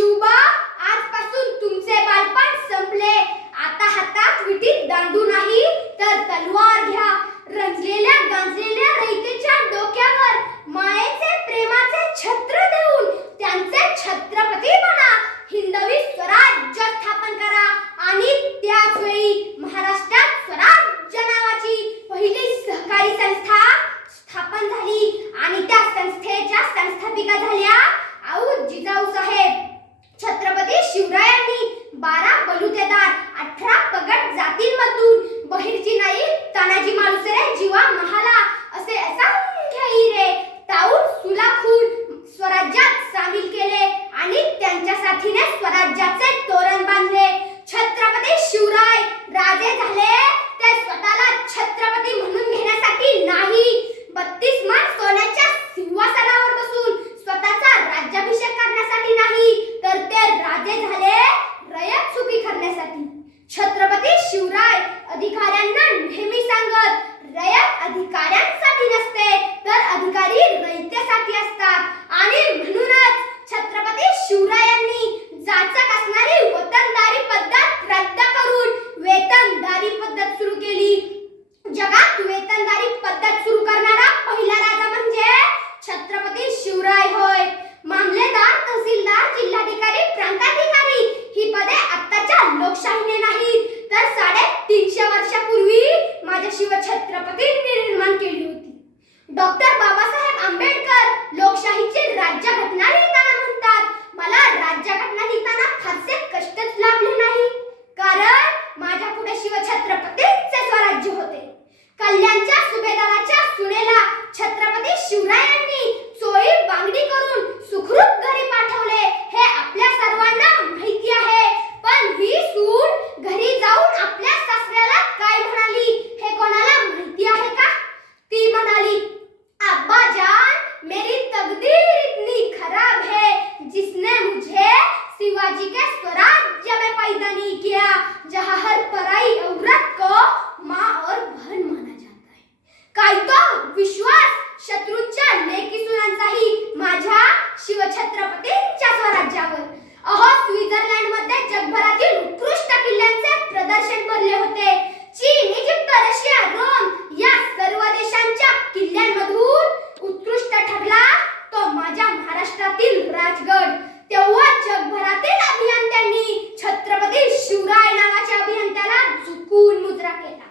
Chuba? साथीने स्वराज्याचे वर्षापूर्वी माझ्या शिवछत्रपतींनी निर्माण केली होती. डॉक्टर बाबासाहेब आंबेडकर लोकशाहीचे राज्यघटना लिहिताना म्हणतात. मला राज्यघटना लिहिताना फारसे कष्टच लाभले नाही. कारण माझ्या पुढे शिव शिवछत्रपतींचे स्वराज्य होते. कल्याणच्या सुभेदाराच्या सुनेला छत्रपती शिवरायांनी चोळी बांगडी करून सुखरूप घरी पाठवले हे आपल्या सर्वांना लेकी सुनांचाही माझ्या शिवछत्रपतींच्या स्वराज्यावर. अहो स्वित्झर्लंडमध्ये जगभरातील उत्कृष्ट किल्ल्यांचे प्रदर्शन भरले होते. चीन इजिप्त रशिया रोम या सर्व देशांच्या किल्ल्यांमधून उत्कृष्ट ठरला तो माझ्या महाराष्ट्रातील राजगड. तेव्हा जगभरातील अभियंत्यांनी छत्रपती शिवराय नावाच्या अभियंत्याला झुकून मुद्रा केला.